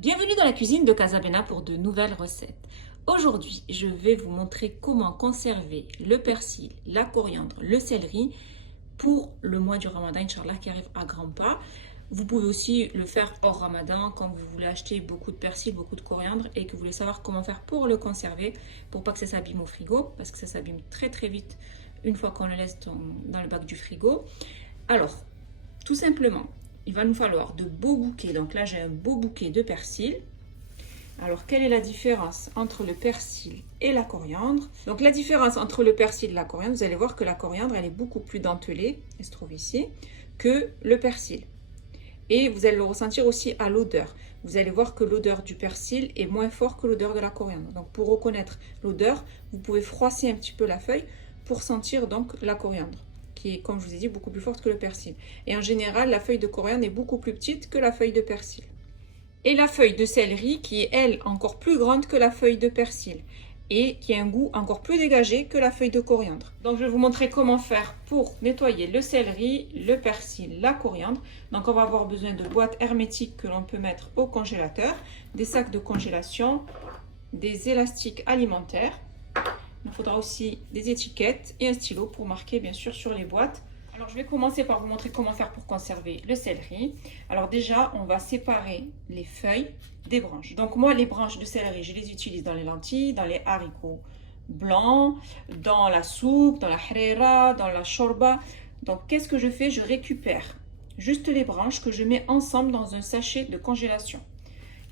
Bienvenue dans la cuisine de Casabena pour de nouvelles recettes. Aujourd'hui, je vais vous montrer comment conserver le persil, la coriandre, le céleri pour le mois du Ramadan, Inch'Allah, qui arrive à grands pas. Vous pouvez aussi le faire hors Ramadan quand vous voulez acheter beaucoup de persil, beaucoup de coriandre et que vous voulez savoir comment faire pour le conserver, pour pas que ça s'abîme au frigo, parce que ça s'abîme très très vite une fois qu'on le laisse dans le bac du frigo. Alors, tout simplement, il va nous falloir de beaux bouquets. Donc là, j'ai un beau bouquet de persil. Alors, quelle est la différence entre le persil et la coriandre? Donc, la différence entre le persil et la coriandre, vous allez voir que la coriandre, elle est beaucoup plus dentelée, elle se trouve ici, que le persil. Et vous allez le ressentir aussi à l'odeur. Vous allez voir que l'odeur du persil est moins forte que l'odeur de la coriandre. Donc, pour reconnaître l'odeur, vous pouvez froisser un petit peu la feuille pour sentir donc la coriandre, qui est, comme je vous ai dit, beaucoup plus forte que le persil. Et en général, la feuille de coriandre est beaucoup plus petite que la feuille de persil. Et la feuille de céleri qui est, elle, encore plus grande que la feuille de persil et qui a un goût encore plus dégagé que la feuille de coriandre. Donc, je vais vous montrer comment faire pour nettoyer le céleri, le persil, la coriandre. Donc, on va avoir besoin de boîtes hermétiques que l'on peut mettre au congélateur, des sacs de congélation, des élastiques alimentaires. Il faudra aussi des étiquettes et un stylo pour marquer bien sûr sur les boîtes. Alors je vais commencer par vous montrer comment faire pour conserver le céleri. Alors déjà, on va séparer les feuilles des branches. Donc moi, les branches de céleri, je les utilise dans les lentilles, dans les haricots blancs, dans la soupe, dans la harira, dans la shorba. Donc qu'est-ce que je fais? Je récupère juste les branches que je mets ensemble dans un sachet de congélation.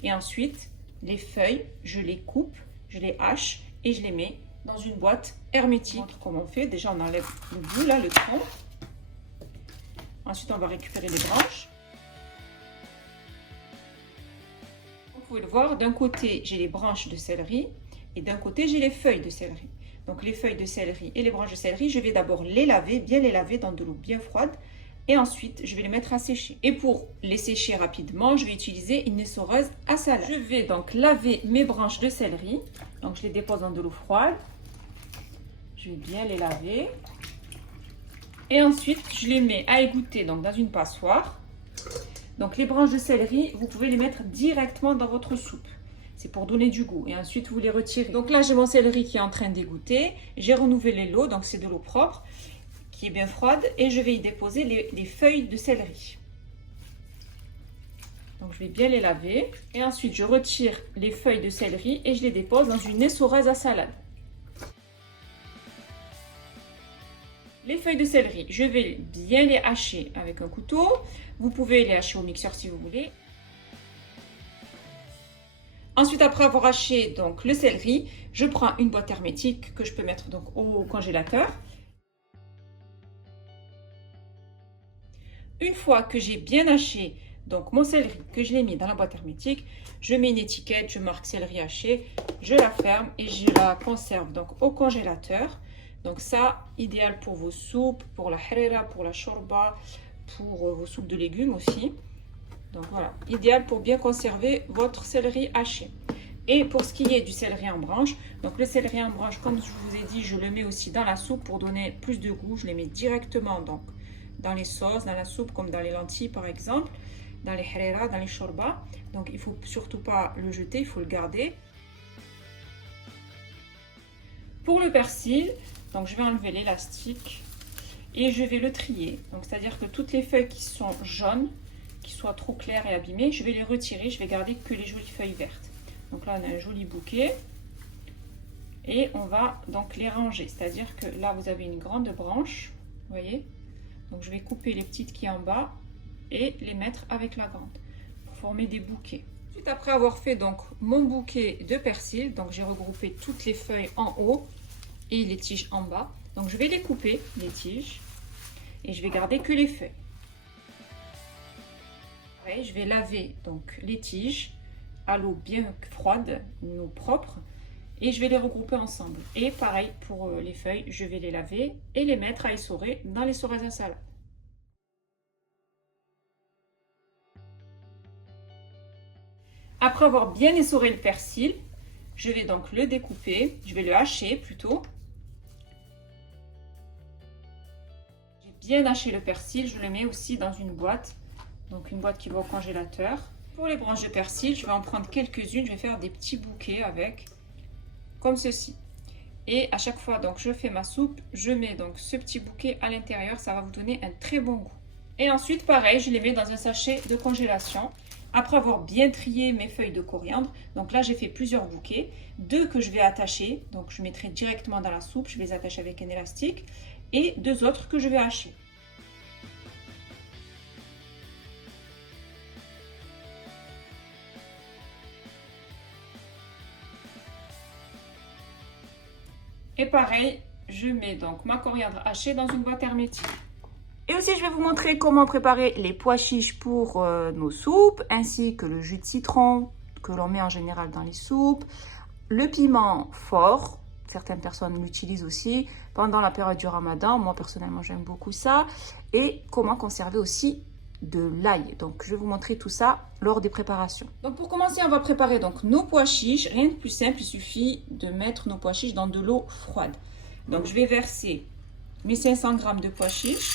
Et ensuite, les feuilles, je les coupe, je les hache et je les mets dans une boîte hermétique. Comment on fait? Déjà, on enlève le bout, là, le tronc. Ensuite, on va récupérer les branches. Vous pouvez le voir, d'un côté, j'ai les branches de céleri et d'un côté, j'ai les feuilles de céleri. Donc, les feuilles de céleri et les branches de céleri, je vais d'abord les laver, bien les laver dans de l'eau bien froide. Et ensuite, je vais les mettre à sécher. Et pour les sécher rapidement, je vais utiliser une essoreuse à salade. Je vais donc laver mes branches de céleri. Donc, je les dépose dans de l'eau froide. Je vais bien les laver. Et ensuite, je les mets à égoutter donc dans une passoire. Donc, les branches de céleri, vous pouvez les mettre directement dans votre soupe. C'est pour donner du goût. Et ensuite, vous les retirez. Donc là, j'ai mon céleri qui est en train d'égoutter. J'ai renouvelé l'eau, donc c'est de l'eau propre, qui est bien froide. Et je vais y déposer les feuilles de céleri. Donc, je vais bien les laver. Et ensuite, je retire les feuilles de céleri et je les dépose dans une essoreuse à salade. Les feuilles de céleri, je vais bien les hacher avec un couteau. Vous pouvez les hacher au mixeur si vous voulez. Ensuite, après avoir haché donc, le céleri, je prends une boîte hermétique que je peux mettre donc, au congélateur. Une fois que j'ai bien haché donc, mon céleri, que je l'ai mis dans la boîte hermétique, je mets une étiquette, je marque céleri haché, je la ferme et je la conserve donc, au congélateur. Donc ça, idéal pour vos soupes, pour la harira, pour la shorba, pour vos soupes de légumes aussi. Donc voilà, idéal pour bien conserver votre céleri haché. Et pour ce qui est du céleri en branche, donc le céleri en branche, comme je vous ai dit, je le mets aussi dans la soupe pour donner plus de goût. Je les mets directement donc dans les sauces, dans la soupe, comme dans les lentilles par exemple, dans les harira, dans les shorba. Donc il ne faut surtout pas le jeter, il faut le garder. Pour le persil, donc je vais enlever l'élastique et je vais le trier. Donc c'est-à-dire que toutes les feuilles qui sont jaunes, qui soient trop claires et abîmées, je vais les retirer. Je vais garder que les jolies feuilles vertes. Donc là, on a un joli bouquet. Et on va donc les ranger. C'est-à-dire que là, vous avez une grande branche. Vous voyez? Donc je vais couper les petites qui sont en bas et les mettre avec la grande pour former des bouquets. Ensuite, après avoir fait donc mon bouquet de persil, donc j'ai regroupé toutes les feuilles en haut et les tiges en bas. Donc je vais les couper, les tiges, et je vais garder que les feuilles. Pareil, je vais laver donc les tiges à l'eau bien froide, une eau propre, et je vais les regrouper ensemble. Et pareil pour les feuilles, je vais les laver et les mettre à essorer dans l'essoreuse à salade. Après avoir bien essoré le persil, je vais donc le découper, je vais le hacher plutôt. J'ai bien haché le persil, je le mets aussi dans une boîte, donc une boîte qui va au congélateur. Pour les branches de persil, je vais en prendre quelques-unes. Je vais faire des petits bouquets avec, comme ceci. Et à chaque fois, donc, je fais ma soupe, je mets donc ce petit bouquet à l'intérieur. Ça va vous donner un très bon goût. Et ensuite, pareil, je les mets dans un sachet de congélation. Après avoir bien trié mes feuilles de coriandre, donc là, j'ai fait plusieurs bouquets. 2 que je vais attacher, donc je mettrai directement dans la soupe. Je vais les attacher avec un élastique. Et 2 autres que je vais hacher. Et pareil, je mets donc ma coriandre hachée dans une boîte hermétique. Et aussi, je vais vous montrer comment préparer les pois chiches pour nos soupes, ainsi que le jus de citron que l'on met en général dans les soupes, le piment fort, certaines personnes l'utilisent aussi pendant la période du ramadan, moi personnellement j'aime beaucoup ça, et comment conserver aussi de l'ail. Donc je vais vous montrer tout ça lors des préparations. Donc pour commencer, on va préparer donc nos pois chiches. Rien de plus simple, il suffit de mettre nos pois chiches dans de l'eau froide. Donc je vais verser mes 500 g de pois chiches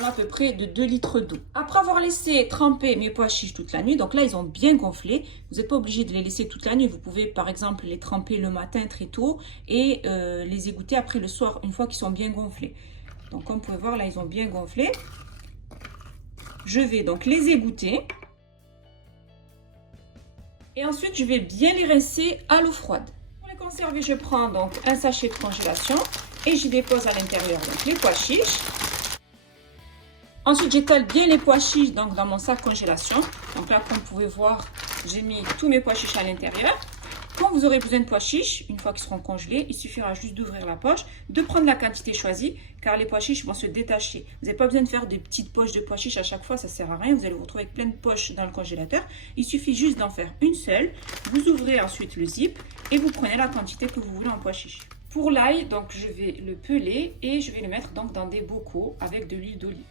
dans à peu près de 2 litres d'eau. Après avoir laissé tremper mes pois chiches toute la nuit, donc là ils ont bien gonflé, vous n'êtes pas obligé de les laisser toute la nuit, vous pouvez par exemple les tremper le matin très tôt et les égoutter après le soir une fois qu'ils sont bien gonflés. Donc comme vous pouvez voir là ils ont bien gonflé. Je vais donc les égoutter. Et ensuite je vais bien les rincer à l'eau froide. Pour les conserver, je prends donc un sachet de congélation et j'y dépose à l'intérieur donc les pois chiches. Ensuite j'étale bien les pois chiches donc dans mon sac congélation. Donc là comme vous pouvez voir, j'ai mis tous mes pois chiches à l'intérieur. Quand vous aurez besoin de pois chiches, une fois qu'ils seront congelés, il suffira juste d'ouvrir la poche, de prendre la quantité choisie, car les pois chiches vont se détacher. Vous n'avez pas besoin de faire des petites poches de pois chiches à chaque fois, ça ne sert à rien. Vous allez vous retrouver avec plein de poches dans le congélateur. Il suffit juste d'en faire une seule. Vous ouvrez ensuite le zip et vous prenez la quantité que vous voulez en pois chiches. Pour l'ail, donc je vais le peler et je vais le mettre donc dans des bocaux avec de l'huile d'olive.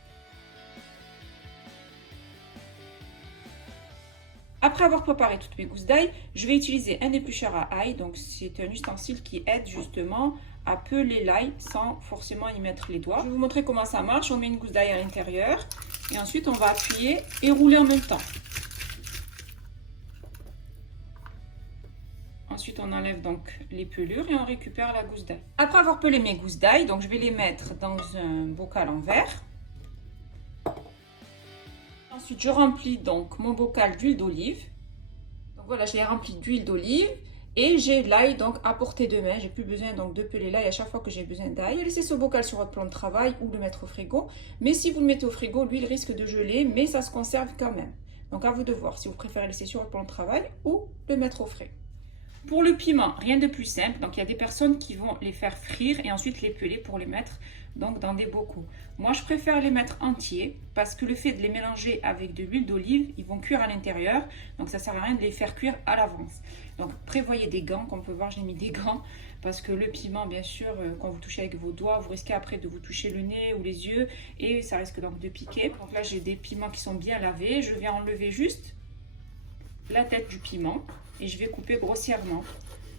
Après avoir préparé toutes mes gousses d'ail, je vais utiliser un éplucheur à ail. Donc c'est un ustensile qui aide justement à peler l'ail sans forcément y mettre les doigts. Je vais vous montrer comment ça marche. On met une gousse d'ail à l'intérieur et ensuite on va appuyer et rouler en même temps. Ensuite on enlève donc les pelures et on récupère la gousse d'ail. Après avoir pelé mes gousses d'ail, donc je vais les mettre dans un bocal en verre. Ensuite, je remplis donc mon bocal d'huile d'olive. Donc voilà, je l'ai rempli d'huile d'olive et j'ai l'ail donc à portée de main. J'ai plus besoin donc de peler l'ail à chaque fois que j'ai besoin d'ail. Vous pouvez laisser ce bocal sur votre plan de travail ou le mettre au frigo. Mais si vous le mettez au frigo, l'huile risque de geler, mais ça se conserve quand même. Donc à vous de voir si vous préférez laisser sur votre plan de travail ou le mettre au frais. Pour le piment, rien de plus simple. Donc il y a des personnes qui vont les faire frire et ensuite les peler pour les mettre donc dans des bocaux. Moi je préfère les mettre entiers parce que le fait de les mélanger avec de l'huile d'olive, ils vont cuire à l'intérieur. Donc ça sert à rien de les faire cuire à l'avance. Donc prévoyez des gants, comme on peut voir j'ai mis des gants parce que le piment bien sûr quand vous touchez avec vos doigts, vous risquez après de vous toucher le nez ou les yeux et ça risque donc de piquer. Donc là j'ai des piments qui sont bien lavés, je vais enlever juste la tête du piment et je vais couper grossièrement.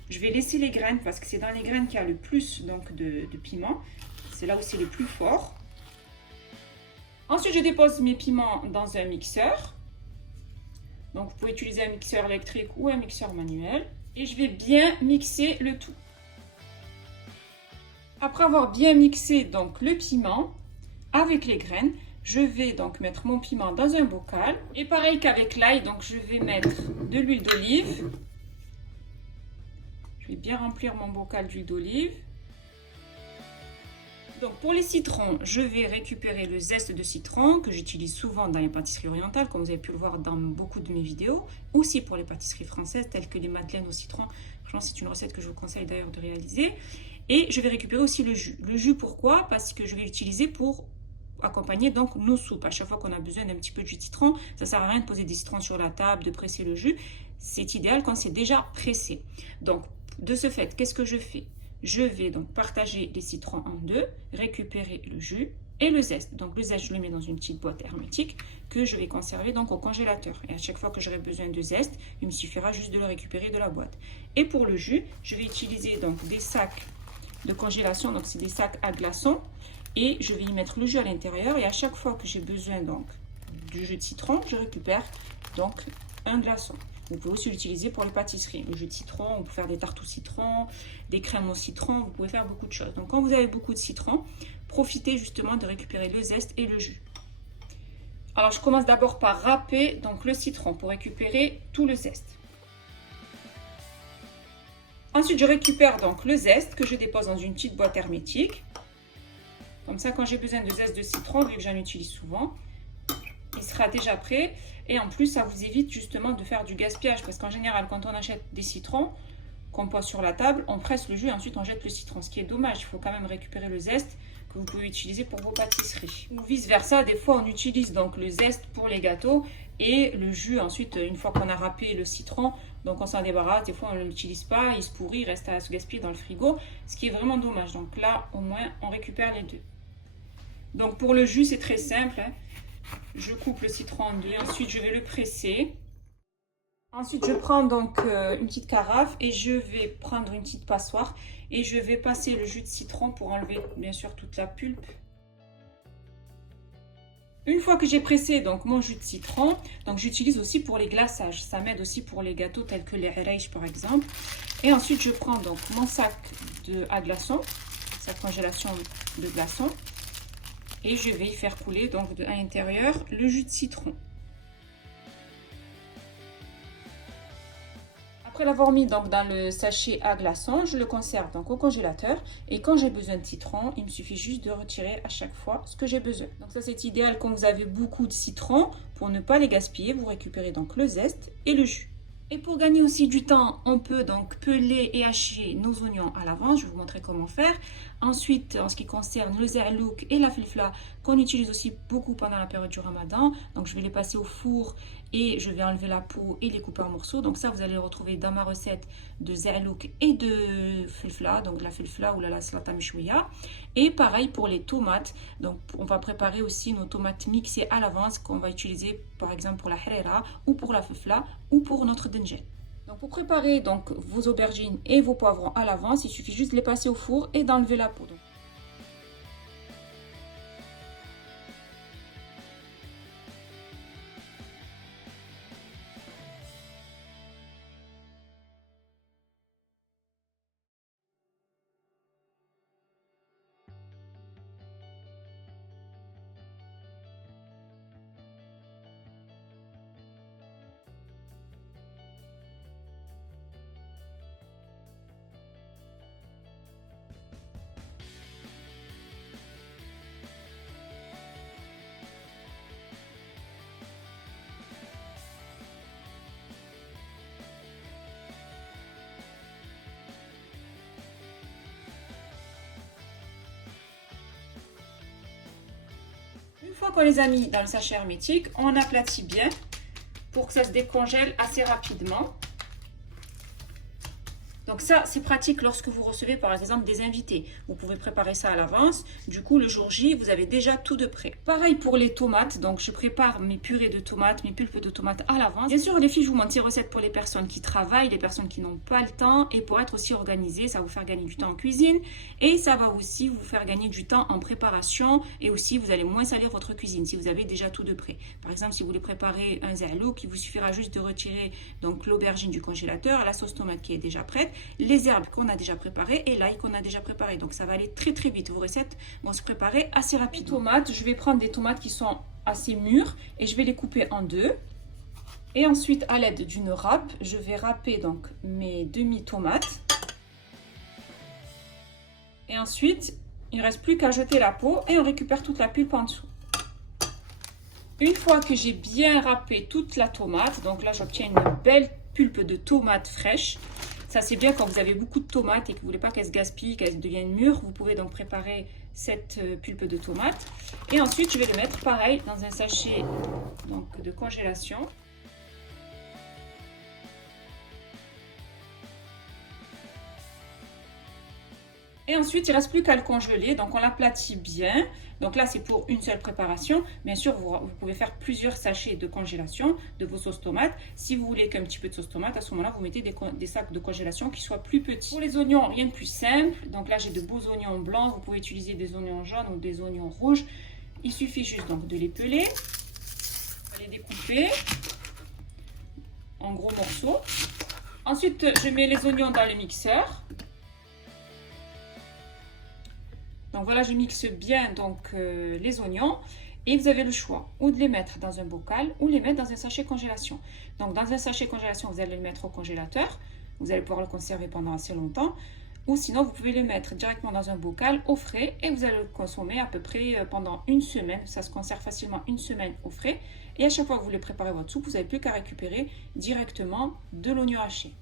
Je vais laisser les graines parce que c'est dans les graines qu'il y a le plus donc, de piment. C'est là où c'est le plus fort. Ensuite, je dépose mes piments dans un mixeur. Donc, vous pouvez utiliser un mixeur électrique ou un mixeur manuel. Et je vais bien mixer le tout. Après avoir bien mixé donc, le piment avec les graines, je vais donc mettre mon piment dans un bocal. Et pareil qu'avec l'ail, donc je vais mettre de l'huile d'olive. Je vais bien remplir mon bocal d'huile d'olive. Donc pour les citrons, je vais récupérer le zeste de citron que j'utilise souvent dans les pâtisseries orientales, comme vous avez pu le voir dans beaucoup de mes vidéos. Aussi pour les pâtisseries françaises, telles que les madeleines au citron. Franchement, c'est une recette que je vous conseille d'ailleurs de réaliser. Et je vais récupérer aussi le jus. Le jus, pourquoi? Parce que je vais l'utiliser pour accompagner donc nos soupes. À chaque fois qu'on a besoin d'un petit peu de jus de citron, ça ne sert à rien de poser des citrons sur la table, de presser le jus. C'est idéal quand c'est déjà pressé. Donc, de ce fait, qu'est-ce que je fais? Je vais donc partager les citrons en deux, récupérer le jus et le zeste. Donc le zeste, je le mets dans une petite boîte hermétique que je vais conserver donc au congélateur. Et à chaque fois que j'aurai besoin de zeste, il me suffira juste de le récupérer de la boîte. Et pour le jus, je vais utiliser donc des sacs de congélation, donc c'est des sacs à glaçons. Et je vais y mettre le jus à l'intérieur. Et à chaque fois que j'ai besoin donc du jus de citron, je récupère donc un glaçon. Vous pouvez aussi l'utiliser pour les pâtisseries. Le jus de citron, on peut faire des tartes au citron, des crèmes au citron, vous pouvez faire beaucoup de choses. Donc quand vous avez beaucoup de citron, profitez justement de récupérer le zeste et le jus. Alors je commence d'abord par râper donc le citron pour récupérer tout le zeste. Ensuite je récupère donc le zeste que je dépose dans une petite boîte hermétique. Comme ça quand j'ai besoin de zeste de citron, vu que j'en utilise souvent, il sera déjà prêt. Et en plus ça vous évite justement de faire du gaspillage, parce qu'en général quand on achète des citrons qu'on pose sur la table, on presse le jus et ensuite on jette le citron, ce qui est dommage. Il faut quand même récupérer le zeste que vous pouvez utiliser pour vos pâtisseries. Ou vice versa, des fois on utilise donc le zeste pour les gâteaux et le jus ensuite, une fois qu'on a râpé le citron, donc on s'en débarrasse. Des fois on ne l'utilise pas, il se pourrit, il reste à se gaspiller dans le frigo, ce qui est vraiment dommage. Donc là au moins on récupère les deux. Donc pour le jus c'est très simple, hein. Je coupe le citron en deux, ensuite je vais le presser. Ensuite, je prends donc une petite carafe et je vais prendre une petite passoire et je vais passer le jus de citron pour enlever bien sûr toute la pulpe. Une fois que j'ai pressé donc mon jus de citron, donc j'utilise aussi pour les glaçages. Ça m'aide aussi pour les gâteaux tels que les hiraych par exemple. Et ensuite, je prends donc mon sac à glaçons, sac congélation de glaçons, et je vais y faire couler donc à l'intérieur le jus de citron. Après l'avoir mis donc dans le sachet à glaçons, je le conserve donc au congélateur. Et quand j'ai besoin de citron, il me suffit juste de retirer à chaque fois ce que j'ai besoin. Donc ça c'est idéal quand vous avez beaucoup de citron. Pour ne pas les gaspiller, vous récupérez donc le zeste et le jus. Et pour gagner aussi du temps, on peut donc peler et hacher nos oignons à l'avance. Je vais vous montrer comment faire. Ensuite, en ce qui concerne le za'louk et la filfla, qu'on utilise aussi beaucoup pendant la période du ramadan. Donc je vais les passer au four et je vais enlever la peau et les couper en morceaux. Donc ça, vous allez le retrouver dans ma recette de za'louk et de filfla. Donc la filfla ou la salata mishouya. Et pareil pour les tomates. Donc on va préparer aussi nos tomates mixées à l'avance qu'on va utiliser par exemple pour la harira ou pour la filfla ou pour notre denjen. Donc pour préparer donc vos aubergines et vos poivrons à l'avance, il suffit juste de les passer au four et d'enlever la peau. Une fois qu'on les a mis dans le sachet hermétique, on aplatit bien pour que ça se décongèle assez rapidement. Donc ça, c'est pratique lorsque vous recevez par exemple des invités. Vous pouvez préparer ça à l'avance. Du coup, le jour J, vous avez déjà tout de prêt. Pareil pour les tomates. Donc, je prépare mes purées de tomates, mes pulpes de tomates à l'avance. Bien sûr, les filles, je vous montre ces recettes pour les personnes qui travaillent, les personnes qui n'ont pas le temps. Et pour être aussi organisées, ça va vous faire gagner du temps en cuisine. Et ça va aussi vous faire gagner du temps en préparation. Et aussi, vous allez moins salir votre cuisine si vous avez déjà tout de prêt. Par exemple, si vous voulez préparer un za'louk, il vous suffira juste de retirer donc l'aubergine du congélateur, la sauce tomate qui est déjà prête, les herbes qu'on a déjà préparées et l'ail qu'on a déjà préparé. Donc ça va aller très très vite. Vos recettes vont se préparer assez rapidement. Les tomates, je vais prendre des tomates qui sont assez mûres et je vais les couper en deux. Et ensuite, à l'aide d'une râpe, je vais râper donc mes demi-tomates. Et ensuite, il ne reste plus qu'à jeter la peau et on récupère toute la pulpe en dessous. Une fois que j'ai bien râpé toute la tomate, donc là j'obtiens une belle pulpe de tomate fraîche. Ça c'est bien quand vous avez beaucoup de tomates et que vous ne voulez pas qu'elles se gaspillent, qu'elles deviennent mûres. Vous pouvez donc préparer cette pulpe de tomate. Et ensuite je vais le mettre pareil dans un sachet donc, de congélation. Et ensuite, il ne reste plus qu'à le congeler. Donc, on l'aplatit bien. Donc là, c'est pour une seule préparation. Bien sûr, vous pouvez faire plusieurs sachets de congélation de vos sauces tomates. Si vous voulez qu'un petit peu de sauce tomate, à ce moment-là, vous mettez des sacs de congélation qui soient plus petits. Pour les oignons, rien de plus simple. Donc là, j'ai de beaux oignons blancs. Vous pouvez utiliser des oignons jaunes ou des oignons rouges. Il suffit juste donc de les peler. On va les découper en gros morceaux. Ensuite, je mets les oignons dans le mixeur. Donc voilà, je mixe bien donc, les oignons. Et vous avez le choix ou de les mettre dans un bocal ou les mettre dans un sachet congélation. Donc dans un sachet congélation, vous allez le mettre au congélateur. Vous allez pouvoir le conserver pendant assez longtemps. Ou sinon, vous pouvez le mettre directement dans un bocal au frais et vous allez le consommer à peu près pendant une semaine. Ça se conserve facilement une semaine au frais. Et à chaque fois que vous voulez préparer votre soupe, vous n'avez plus qu'à récupérer directement de l'oignon haché.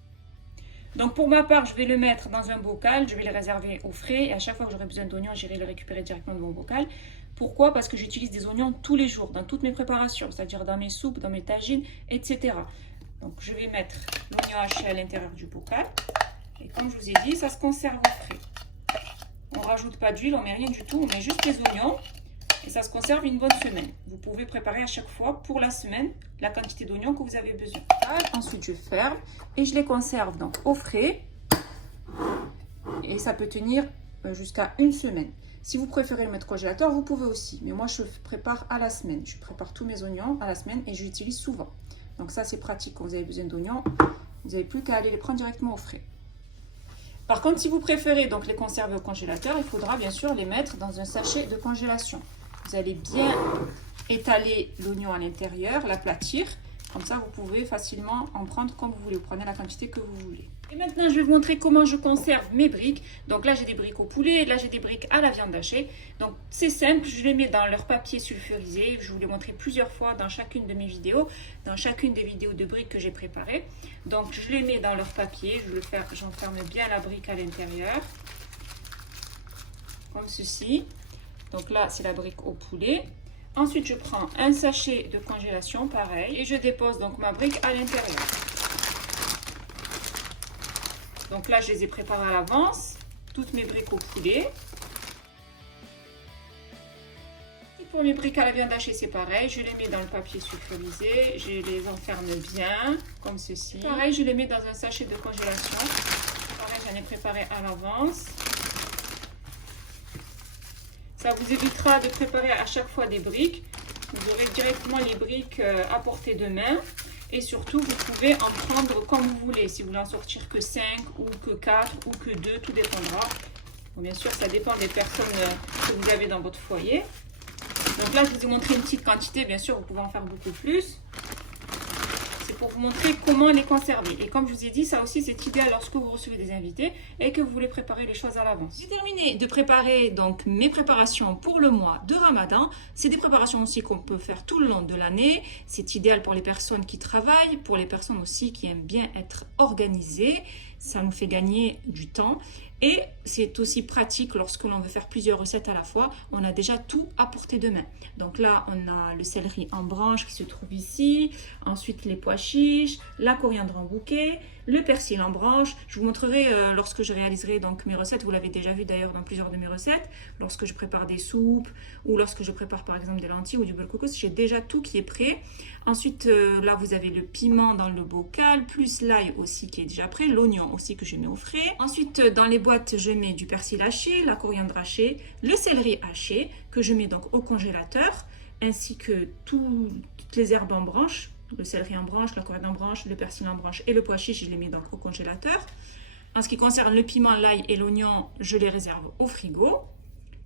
Donc pour ma part, je vais le mettre dans un bocal, je vais le réserver au frais et à chaque fois que j'aurai besoin d'oignons, j'irai le récupérer directement de mon bocal. Pourquoi? Parce que j'utilise des oignons tous les jours dans toutes mes préparations, c'est-à-dire dans mes soupes, dans mes tagines, etc. Donc je vais mettre l'oignon haché à l'intérieur du bocal. Et comme je vous ai dit, ça se conserve au frais. On ne rajoute pas d'huile, on ne met rien du tout, on met juste les oignons et ça se conserve une bonne semaine. Vous pouvez préparer à chaque fois pour la semaine la quantité d'oignons que vous avez besoin. Ensuite, je ferme et je les conserve donc au frais et ça peut tenir jusqu'à une semaine. Si vous préférez le mettre au congélateur, vous pouvez aussi. Mais moi, je prépare à la semaine. Je prépare tous mes oignons à la semaine et je l'utilise souvent. Donc ça, c'est pratique quand vous avez besoin d'oignons. Vous n'avez plus qu'à aller les prendre directement au frais. Par contre, si vous préférez donc les conserver au congélateur, il faudra bien sûr les mettre dans un sachet de congélation. Vous allez bien étaler l'oignon à l'intérieur, l'aplatir. Comme ça, vous pouvez facilement en prendre comme vous voulez. Vous prenez la quantité que vous voulez. Et maintenant, je vais vous montrer comment je conserve mes briques. Donc là, j'ai des briques au poulet. Là, j'ai des briques à la viande hachée. Donc, c'est simple. Je les mets dans leur papier sulfurisé. Je vous l'ai montré plusieurs fois dans chacune de mes vidéos. Dans chacune des vidéos de briques que j'ai préparées. Donc, je les mets dans leur papier. J'enferme bien la brique à l'intérieur. Comme ceci. Donc là, c'est la brique au poulet. Ensuite, je prends un sachet de congélation, pareil. Et je dépose donc ma brique à l'intérieur. Donc là, je les ai préparées à l'avance, toutes mes briques au poulet. Et pour mes briques à la viande hachée, c'est pareil. Je les mets dans le papier sulfurisé. Je les enferme bien, comme ceci. Pareil, je les mets dans un sachet de congélation. Pareil, j'en ai préparé à l'avance. Ça vous évitera de préparer à chaque fois des briques. Vous aurez directement les briques à portée de main. Et surtout, vous pouvez en prendre comme vous voulez. Si vous voulez en sortir que 5 ou que 4 ou que 2, tout dépendra. Bon, bien sûr, ça dépend des personnes que vous avez dans votre foyer. Donc là, je vous ai montré une petite quantité. Bien sûr, vous pouvez en faire beaucoup plus. C'est pour vous montrer comment les conserver. Et comme je vous ai dit, ça aussi, c'est idéal lorsque vous recevez des invités et que vous voulez préparer les choses à l'avance. J'ai terminé de préparer donc mes préparations pour le mois de Ramadan. C'est des préparations aussi qu'on peut faire tout le long de l'année. C'est idéal pour les personnes qui travaillent, pour les personnes aussi qui aiment bien être organisées. Ça nous fait gagner du temps. Et c'est aussi pratique lorsque l'on veut faire plusieurs recettes à la fois. On a déjà tout à portée de main. Donc là, on a le céleri en branche qui se trouve ici. Ensuite, les pois chiches, la coriandre en bouquet, le persil en branche. Je vous montrerai lorsque je réaliserai donc mes recettes. Vous l'avez déjà vu d'ailleurs dans plusieurs de mes recettes. Lorsque je prépare des soupes ou lorsque je prépare par exemple des lentilles ou du bol coco, j'ai déjà tout qui est prêt. Ensuite, là, vous avez le piment dans le bocal, plus l'ail aussi qui est déjà prêt, l'oignon aussi que je mets au frais. Ensuite, dans les boîtes, je mets du persil haché, la coriandre hachée, le céleri haché que je mets donc au congélateur, ainsi que toutes les herbes en branche, le céleri en branche, la coriandre en branche, le persil en branche et le pois chiche, je les mets donc au congélateur. En ce qui concerne le piment, l'ail et l'oignon, je les réserve au frigo.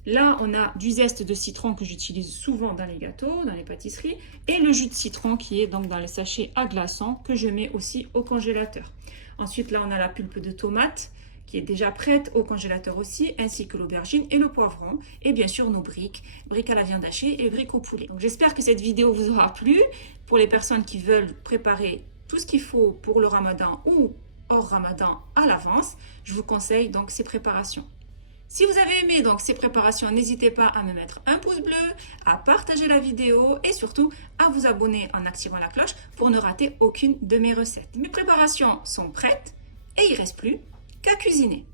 Là, on a du zeste de citron que j'utilise souvent dans les gâteaux, dans les pâtisseries, et le jus de citron qui est donc dans les sachets à glaçons que je mets aussi au congélateur. Ensuite, là, on a la pulpe de tomate qui est déjà prête au congélateur aussi, ainsi que l'aubergine et le poivron, et bien sûr nos briques à la viande hachée et briques au poulet. Donc j'espère que cette vidéo vous aura plu. Pour les personnes qui veulent préparer tout ce qu'il faut pour le Ramadan ou hors Ramadan à l'avance, je vous conseille donc ces préparations. Si vous avez aimé donc ces préparations, n'hésitez pas à me mettre un pouce bleu, à partager la vidéo et surtout à vous abonner en activant la cloche pour ne rater aucune de mes recettes. Mes préparations sont prêtes et il ne reste plus qu'à cuisiner.